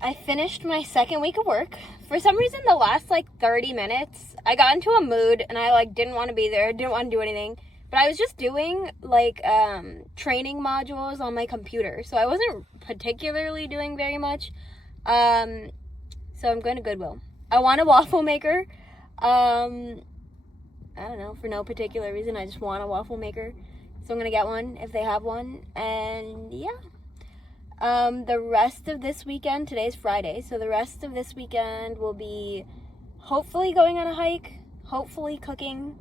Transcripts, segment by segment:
I finished my second week of work. For some reason, the last like 30 minutes, I got into a mood and I like didn't want to be there, didn't want to do anything. But I was just doing like training modules on my computer. So I wasn't particularly doing very much. So I'm going to Goodwill. I want a waffle maker. I don't know, for no particular reason. I just want a waffle maker. So I'm going to get one if they have one. And yeah. The rest of this weekend, today's Friday, so the rest of this weekend will be hopefully going on a hike, hopefully cooking,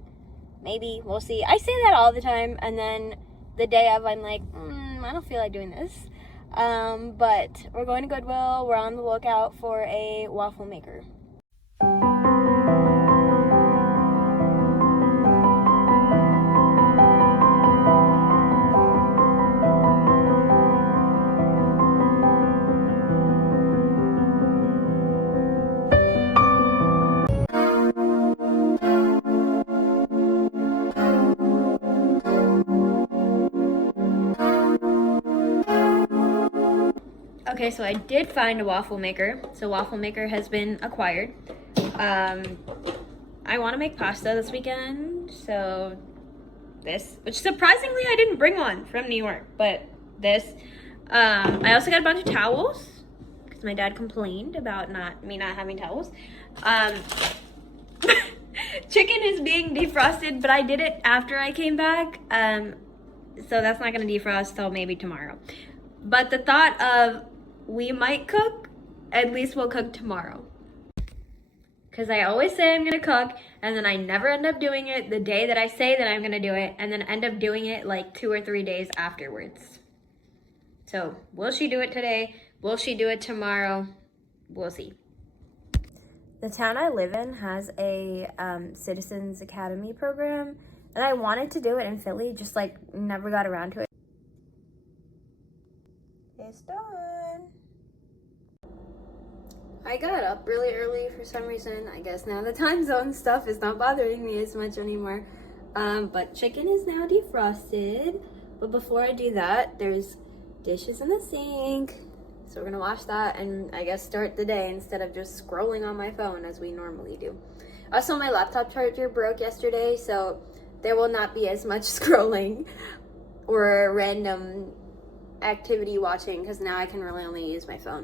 maybe, we'll see. I say that all the time, and then the day of, I'm like, I don't feel like doing this. But we're going to Goodwill, we're on the lookout for a waffle maker. Okay, so I did find a waffle maker. So waffle maker has been acquired. I want to make pasta this weekend, so this, which surprisingly I didn't bring one from New York, but this. I also got a bunch of towels because my dad complained about me not having towels. Chicken is being defrosted, but I did it after I came back, so that's not going to defrost till maybe tomorrow. But the thought of we might cook, at least we'll cook tomorrow. Because I always say I'm gonna cook, and then I never end up doing it the day that I say that I'm gonna do it, and then end up doing it like 2 or 3 days afterwards. So, will she do it today? Will she do it tomorrow? We'll see. The town I live in has a Citizens Academy program, and I wanted to do it in Philly, just like never got around to it. It's done. I got up really early for some reason. I guess now the time zone stuff is not bothering me as much anymore. But chicken is now defrosted. But before I do that, there's dishes in the sink. So we're gonna wash that and I guess start the day instead of just scrolling on my phone as we normally do. Also, my laptop charger broke yesterday, so there will not be as much scrolling or random activity watching because now I can really only use my phone.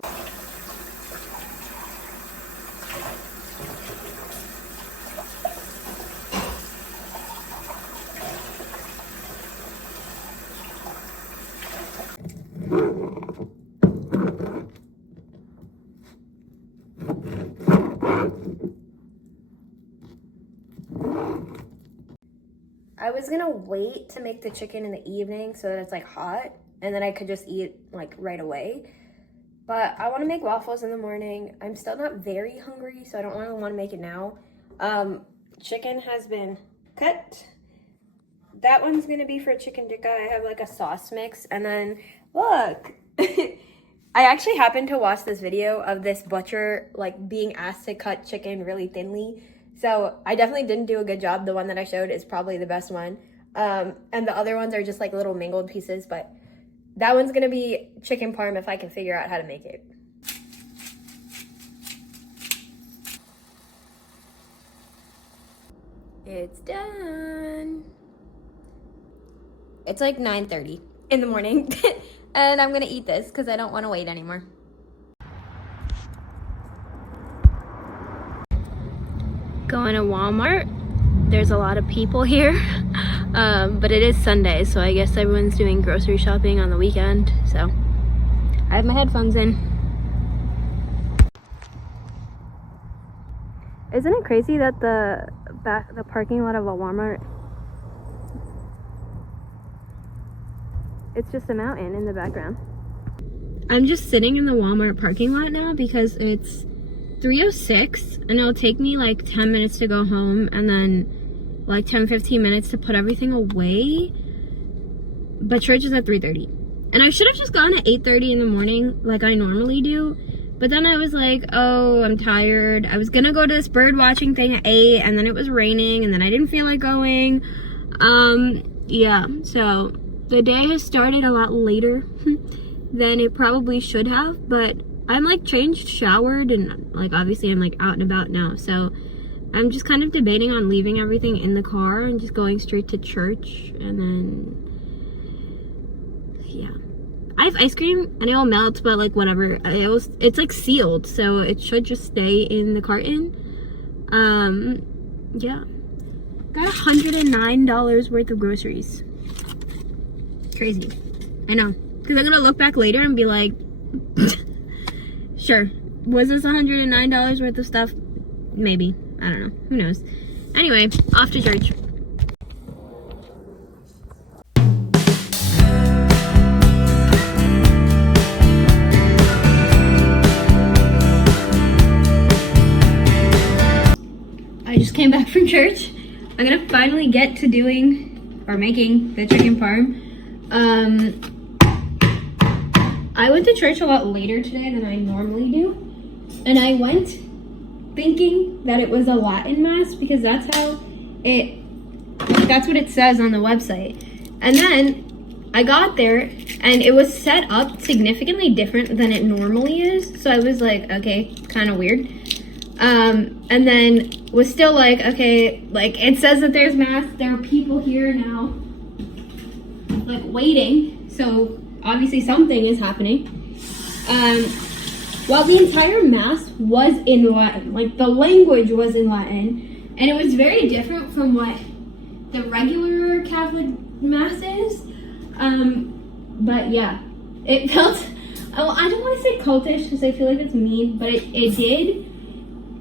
I was gonna wait to make the chicken in the evening so that it's like hot and then I could just eat like right away. But I want to make waffles in the morning. I'm still not very hungry, so I don't want to make it now. Chicken has been cut. That one's gonna be for chicken tikka. I have like a sauce mix, and then look. I actually happened to watch this video of this butcher like being asked to cut chicken really thinly. So I definitely didn't do a good job. The one that I showed is probably the best one. And the other ones are just like little mingled pieces, but that one's gonna be chicken parm if I can figure out how to make it. It's done. It's like 9:30 in the morning and I'm gonna eat this because I don't want to wait anymore. Going to Walmart. There's a lot of people here, but it is Sunday, so I guess everyone's doing grocery shopping on the weekend. So I have my headphones in. Isn't it crazy that the parking lot of a Walmart, it's just a mountain in the background. I'm just sitting in the Walmart parking lot now because it's 3:06 and it'll take me like 10 minutes to go home and then like 10-15 minutes to put everything away, but church is at 3:30 and I should have just gone at 8:30 in the morning like I normally do, but then I was like, oh, I'm tired. I was gonna go to this bird watching thing at 8 and then it was raining and then I didn't feel like going. Yeah, so the day has started a lot later than it probably should have, but I'm like changed, showered, and like obviously I'm like out and about now, so I'm just kind of debating on leaving everything in the car and just going straight to church. And then yeah, I have ice cream and it will melt, but like whatever, it's like sealed, so it should just stay in the carton. Yeah, got $109 worth of groceries. Crazy, I know, because I'm gonna look back later and be like, sure, was this $109 worth of stuff? Maybe, I don't know, who knows. Anyway, off to church. I just came back from church. I'm gonna finally get to doing or making the chicken parm. I went to church a lot later today than I normally do, and I went thinking that it was a Latin mass because that's what it says on the website. And then I got there and it was set up significantly different than it normally is, so I was like, okay, kind of weird. And then was still like, okay, like it says that there's mass, there are people here now like waiting, so obviously something is happening. While the entire mass was in Latin, like the language was in Latin, and it was very different from what the regular Catholic mass is. But yeah, it felt, I don't want to say cultish because I feel like it's mean, but it did,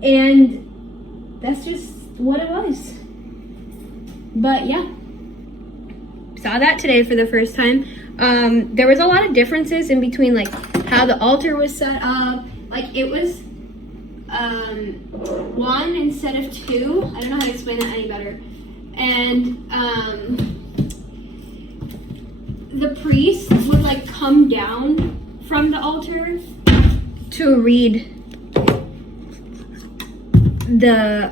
and that's just what it was. But yeah, saw that today for the first time. There was a lot of differences in between, like how the altar was set up. Like it was one instead of two. I don't know how to explain that any better. And the priest would like come down from the altar to read the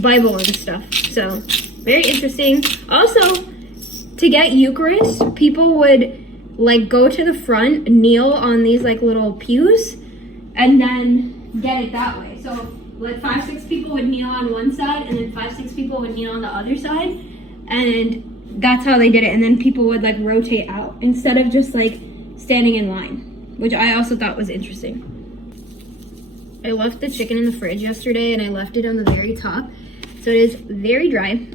Bible and stuff. So very interesting. Also, to get Eucharist, people would like go to the front, kneel on these like little pews, and then get it that way. So like 5-6 people would kneel on one side, and then 5-6 people would kneel on the other side, and that's how they did it. And then people would like rotate out instead of just like standing in line, which I also thought was interesting. I left the chicken in the fridge yesterday, and I left it on the very top, so it is very dry.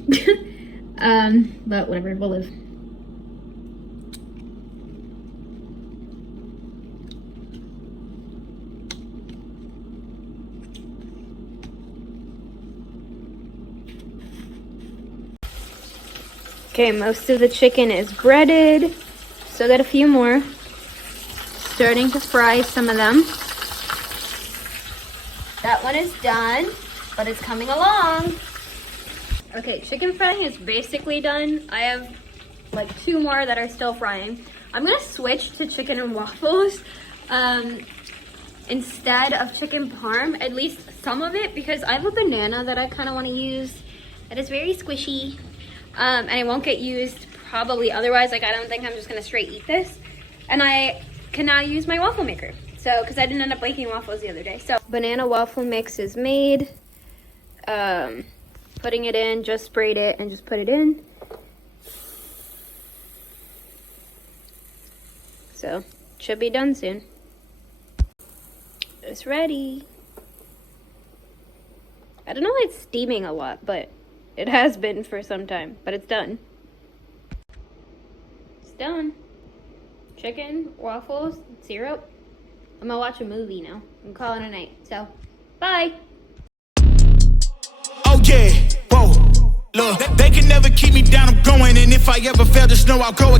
But whatever, we'll live. Okay, most of the chicken is breaded. Still got a few more. Starting to fry some of them. That one is done, but it's coming along. Okay, chicken frying is basically done. I have like 2 more that are still frying. I'm gonna switch to chicken and waffles instead of chicken parm, at least some of it, because I have a banana that I kind of want to use that is very squishy, and it won't get used probably otherwise. Like I don't think I'm just gonna straight eat this, and I can now use my waffle maker. So, because I didn't end up making waffles the other day. So, banana waffle mix is made. Putting it in, just sprayed it and just put it in. So, should be done soon. It's ready. I don't know why it's steaming a lot, but it has been for some time, but it's done. It's done. Chicken, waffles, syrup. I'm gonna watch a movie now. I'm calling it a night. So, bye. Oh yeah, whoa, look, they can never keep me down, I'm going, and if I ever fail, just know I'll go again.